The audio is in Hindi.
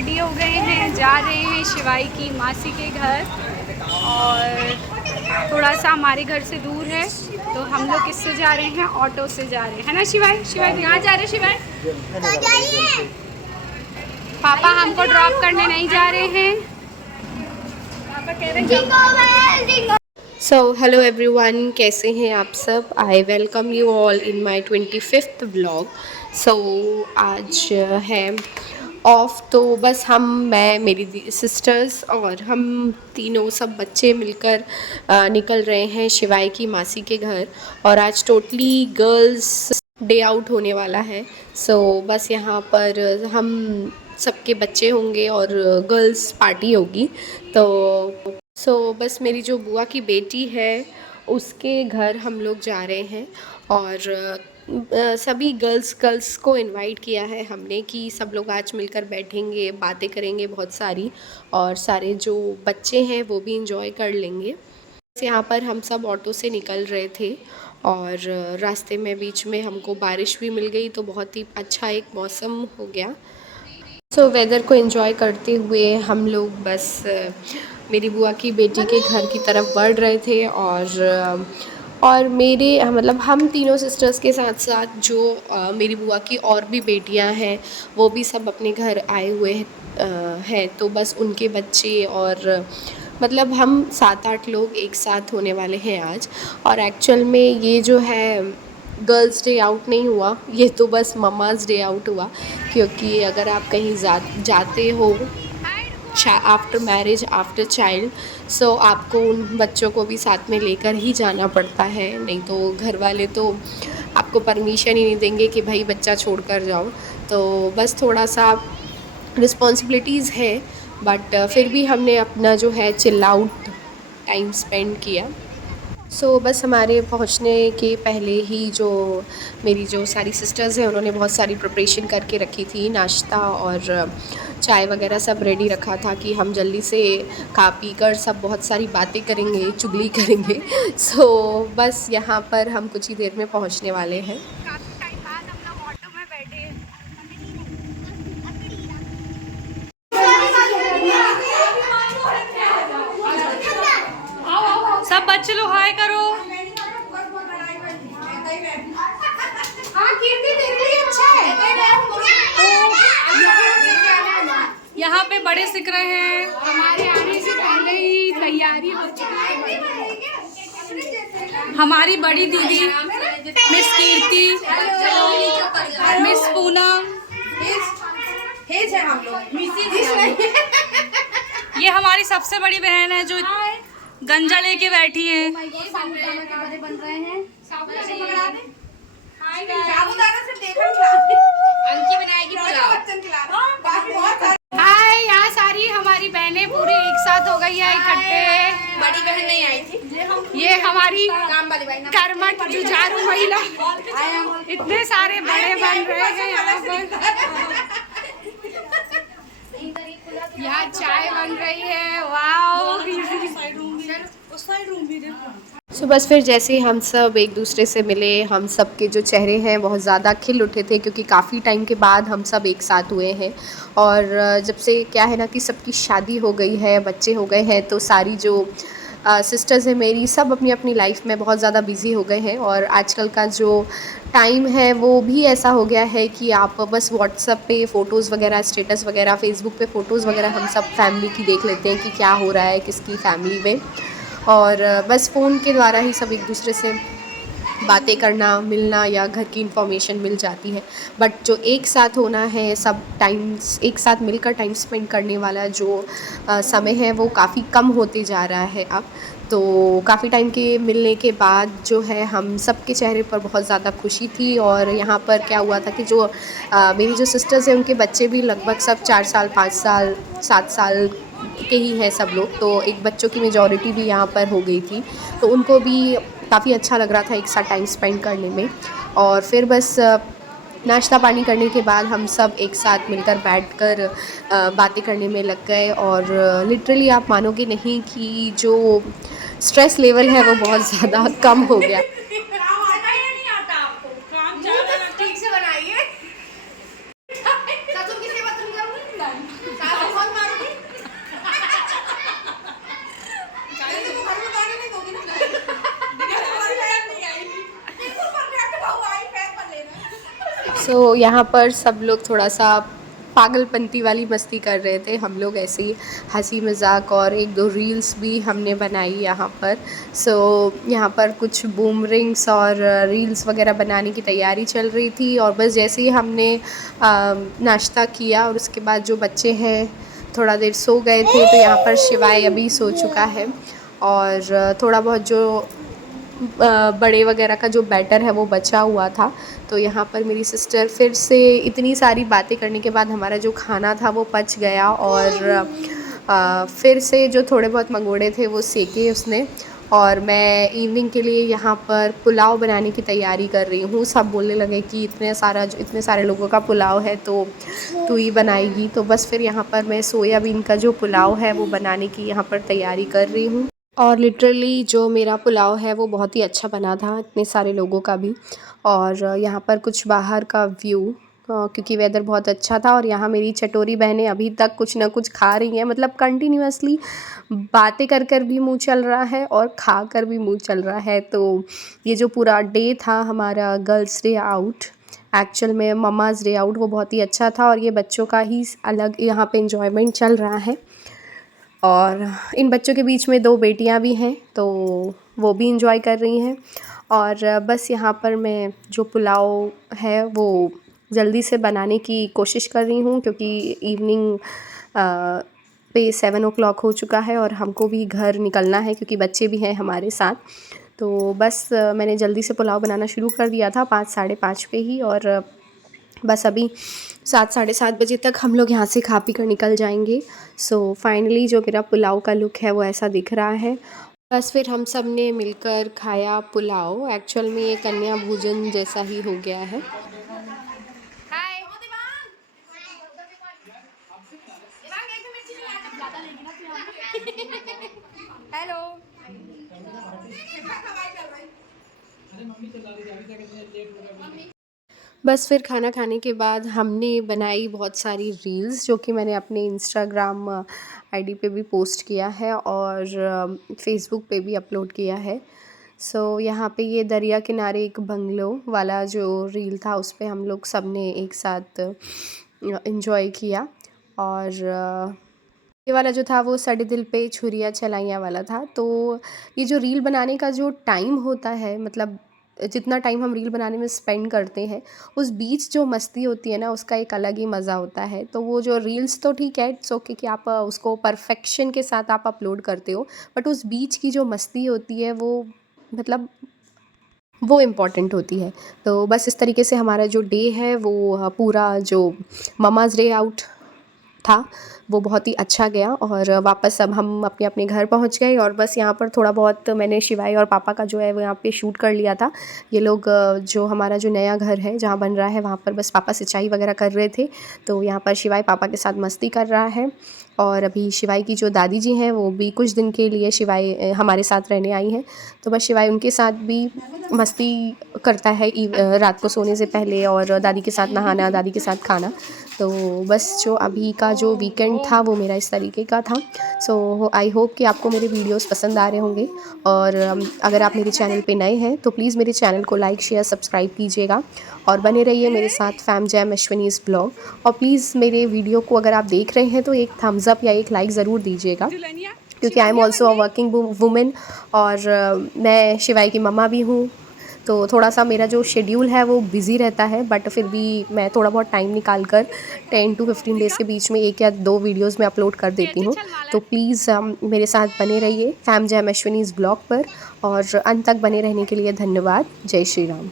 रेडी हो गए हैं, जा रहे हैं शिवाई की मासी के घर। और थोड़ा सा हमारे घर से दूर है तो हम लोग किससे जा रहे हैं, ऑटो से जा रहे हैं, है ना शिवाई? शिवाई कहाँ जा रहे हैं? शिवाई पापा हमको ड्रॉप करने नहीं जा रहे हैं, पापा कह रहे हैं। सो हेलो एवरीवन, कैसे हैं आप सब? I welcome you all in my 25th vlog. So आज है ऑफ, तो बस मैं मेरी सिस्टर्स और हम तीनों सब बच्चे मिलकर निकल रहे हैं शिवाई की मासी के घर। और आज टोटली गर्ल्स डे आउट होने वाला है। सो बस यहाँ पर हम सबके बच्चे होंगे और गर्ल्स पार्टी होगी। तो बस मेरी जो बुआ की बेटी है उसके घर हम लोग जा रहे हैं। और सभी गर्ल्स को इनवाइट किया है हमने कि सब लोग आज मिलकर बैठेंगे, बातें करेंगे बहुत सारी, और सारे जो बच्चे हैं वो भी इंजॉय कर लेंगे। यहाँ पर हम सब ऑटो से निकल रहे थे और रास्ते में बीच में हमको बारिश भी मिल गई, तो बहुत ही अच्छा एक मौसम हो गया। वेदर को एंजॉय करते हुए हम लोग बस मेरी बुआ की बेटी के घर की तरफ बढ़ रहे थे। और मेरे मतलब हम तीनों सिस्टर्स के साथ साथ जो मेरी बुआ की और भी बेटियां हैं वो भी सब अपने घर आए हुए हैं। तो बस उनके बच्चे और मतलब हम 7-8 लोग एक साथ होने वाले हैं आज। और एक्चुअल में ये जो है गर्ल्स डे आउट नहीं हुआ, ये तो बस मम्माज़ डे आउट हुआ। क्योंकि अगर आप कहीं जाते हो आफ्टर मैरिज, आफ्टर चाइल्ड, सो आपको उन बच्चों को भी साथ में लेकर ही जाना पड़ता है, नहीं तो घर वाले तो आपको परमिशन ही नहीं देंगे कि भाई बच्चा छोड़ कर जाओ। तो बस थोड़ा सा रिस्पॉन्सिबिलिटीज़ है, बट फिर भी हमने अपना जो है चिल आउट टाइम स्पेंड किया। बस हमारे पहुंचने के पहले ही जो मेरी जो सारी सिस्टर्स हैं उन्होंने बहुत सारी प्रिपरेशन करके रखी थी, नाश्ता और चाय वगैरह सब रेडी रखा था कि हम जल्दी से खा पी कर सब बहुत सारी बातें करेंगे, चुगली करेंगे। बस यहाँ पर हम कुछ ही देर में पहुँचने वाले हैं। काफ़ी टाइम बाद हम लोग ऑटो में बैठे। सब बच्चे लोग हाय करो। हाँ कीर्ति देख ली, अच्छा है। यहाँ पे बड़े सीख रहे हैं, हमारे आने से पहले ही तैयारी हो चुकी है। हमारी बड़ी दीदी मिस कीर्ति, मिस पूनम, ये हमारी सबसे बड़ी बहन है जो गंजा लेके बैठी है। बन रहे हैं हाय, यहाँ सारी हमारी बहनें पूरी एक साथ हो गई है इकट्ठे। बड़ी बहन नहीं आई थी, ये हमारी काम वाली बहन कर्मठ जुझारू महिला। इतने सारे बड़े बन रहे हैं यहाँ पर। यहाँ चाय बन रही है, वाओ। बस फिर जैसे हम सब एक दूसरे से मिले, हम सब के जो चेहरे हैं बहुत ज़्यादा खिल उठे थे, क्योंकि काफ़ी टाइम के बाद हम सब एक साथ हुए हैं। और जब से क्या है ना कि सबकी शादी हो गई है, बच्चे हो गए हैं, तो सारी जो सिस्टर्स हैं मेरी सब अपनी अपनी लाइफ में बहुत ज़्यादा बिज़ी हो गए हैं। और आजकल का जो टाइम है वो भी ऐसा हो गया है कि आप बस व्हाट्सएप पे फ़ोटोज़ वगैरह, स्टेटस वगैरह, फेसबुक पे फ़ोटोज़ वगैरह हम सब फैमिली की देख लेते हैं कि क्या हो रहा है किसकी फैमिली में। और बस फ़ोन के द्वारा ही सब एक दूसरे से बातें करना, मिलना या घर की इन्फॉर्मेशन मिल जाती है। बट जो एक साथ होना है, सब टाइम्स एक साथ मिलकर टाइम स्पेंड करने वाला जो समय है वो काफ़ी कम होते जा रहा है अब। तो काफ़ी टाइम के मिलने के बाद जो है हम सब के चेहरे पर बहुत ज़्यादा खुशी थी। और यहाँ पर क्या हुआ था कि जो मेरी जो सिस्टर्स हैं उनके बच्चे भी लगभग सब 4 साल, 5 साल, 7 साल के ही हैं सब लोग। तो एक बच्चों की मेजॉरिटी भी यहाँ पर हो गई थी, तो उनको भी काफ़ी अच्छा लग रहा था एक साथ टाइम स्पेंड करने में। और फिर बस नाश्ता पानी करने के बाद हम सब एक साथ मिलकर बैठकर बातें करने में लग गए। और लिटरली आप मानोगे नहीं कि जो स्ट्रेस लेवल है वो बहुत ज़्यादा कम हो गया। सो यहाँ पर सब लोग थोड़ा सा पागलपंती वाली मस्ती कर रहे थे। हम लोग ऐसे ही हंसी मजाक और एक दो रील्स भी हमने बनाई यहाँ पर। सो यहाँ पर कुछ बूमरिंग्स और रील्स वगैरह बनाने की तैयारी चल रही थी। और बस जैसे ही हमने नाश्ता किया और उसके बाद जो बच्चे हैं थोड़ा देर सो गए थे, तो यहाँ पर शिवाय अभी सो चुका है। और थोड़ा बहुत जो बड़े वगैरह का जो बैटर है वो बचा हुआ था। तो यहाँ पर मेरी सिस्टर फिर से इतनी सारी बातें करने के बाद हमारा जो खाना था वो पच गया। और फिर से जो थोड़े बहुत मंगोड़े थे वो सेके उसने। और मैं इवनिंग के लिए यहाँ पर पुलाव बनाने की तैयारी कर रही हूँ। सब बोलने लगे कि इतने सारे लोगों का पुलाव है तो तू ही बनाएगी। तो बस फिर यहाँ पर मैं सोयाबीन का जो पुलाव है वो बनाने की यहाँ पर तैयारी कर रही हूँ। और लिटरली जो मेरा पुलाव है वो बहुत ही अच्छा बना था, इतने सारे लोगों का भी। और यहाँ पर कुछ बाहर का व्यू, क्योंकि वेदर बहुत अच्छा था। और यहाँ मेरी चटोरी बहनें अभी तक कुछ ना कुछ खा रही हैं, मतलब कंटिन्यूअसली बातें कर कर भी मुंह चल रहा है और खा कर भी मुंह चल रहा है। तो ये जो पूरा डे था हमारा गर्ल्स डे आउट, एक्चुअल में मम्माज़ डे आउट, वो बहुत ही अच्छा था। और ये बच्चों का ही अलग यहाँ पे इंजॉयमेंट चल रहा है। और इन बच्चों के बीच में 2 बेटियां भी हैं, तो वो भी इंजॉय कर रही हैं। और बस यहाँ पर मैं जो पुलाव है वो जल्दी से बनाने की कोशिश कर रही हूँ, क्योंकि इवनिंग पे 7 o'clock हो चुका है और हमको भी घर निकलना है, क्योंकि बच्चे भी हैं हमारे साथ। तो बस मैंने जल्दी से पुलाव बनाना शुरू कर दिया था 5 साढ़े 5 पे ही। और बस अभी 7 साढ़े 7 बजे तक हम लोग यहाँ से खा पी कर निकल जाएंगे। सो फाइनली जो मेरा पुलाव का लुक है वो ऐसा दिख रहा है। बस फिर हम सब ने मिलकर खाया पुलाव। एक्चुअल में ये कन्या भोजन जैसा ही हो गया है। हेलो। बस फिर खाना खाने के बाद हमने बनाई बहुत सारी रील्स, जो कि मैंने अपने इंस्टाग्राम आईडी पे भी पोस्ट किया है और फेसबुक पे भी अपलोड किया है। सो यहाँ पे ये दरिया किनारे एक बंगलो वाला जो रील था उस पे हम लोग सब ने एक साथ इंजॉय किया। और ये वाला जो था वो सड़े दिल पे छुरियाँ चलाइयाँ वाला था। तो ये जो रील बनाने का जो टाइम होता है, मतलब जितना टाइम हम रील बनाने में स्पेंड करते हैं, उस बीच जो मस्ती होती है ना, उसका एक अलग ही मज़ा होता है। तो वो जो रील्स तो ठीक है, इट्स ओके कि आप उसको परफेक्शन के साथ आप अपलोड करते हो, बट उस बीच की जो मस्ती होती है वो मतलब वो इम्पॉर्टेंट होती है। तो बस इस तरीके से हमारा जो डे है वो पूरा जो मम्माज़ डे आउट था वो बहुत ही अच्छा गया। और वापस अब हम अपने अपने घर पहुंच गए। और बस यहाँ पर थोड़ा बहुत मैंने शिवाई और पापा का जो है वो यहाँ पे शूट कर लिया था। ये लोग जो हमारा जो नया घर है जहाँ बन रहा है वहाँ पर बस पापा सिंचाई वगैरह कर रहे थे। तो यहाँ पर शिवाई पापा के साथ मस्ती कर रहा है। और अभी शिवाई की जो दादी जी हैं वो भी कुछ दिन के लिए शिवाई हमारे साथ रहने आई हैं। तो बस शिवाई उनके साथ भी मस्ती करता है रात को सोने से पहले, और दादी के साथ नहाना, दादी के साथ खाना। तो बस जो अभी का जो वीकेंड था वो मेरा इस तरीके का था। सो आई होप कि आपको मेरे वीडियोस पसंद आ रहे होंगे। और अगर आप मेरे चैनल पे नए हैं तो प्लीज़ मेरे चैनल को लाइक शेयर सब्सक्राइब कीजिएगा और बने रहिए मेरे साथ फैम जैम अश्विनीज़ ब्लॉग। और प्लीज़ मेरे वीडियो को अगर आप देख रहे हैं तो एक थम्स अप या एक लाइक ज़रूर दीजिएगा, क्योंकि I am also a working women और मैं शिवाई की मम्मा भी हूँ। तो थोड़ा सा मेरा जो शेड्यूल है वो बिज़ी रहता है, बट फिर भी मैं थोड़ा बहुत टाइम निकाल कर 10 to 15 डेज़ के बीच में 1 या 2 वीडियोज़ में अपलोड कर देती हूँ। तो प्लीज़ मेरे साथ बने रहिए फैम जैम अश्विनीज़ ब्लॉग पर। और अंत तक बने रहने के लिए धन्यवाद। जय श्री राम।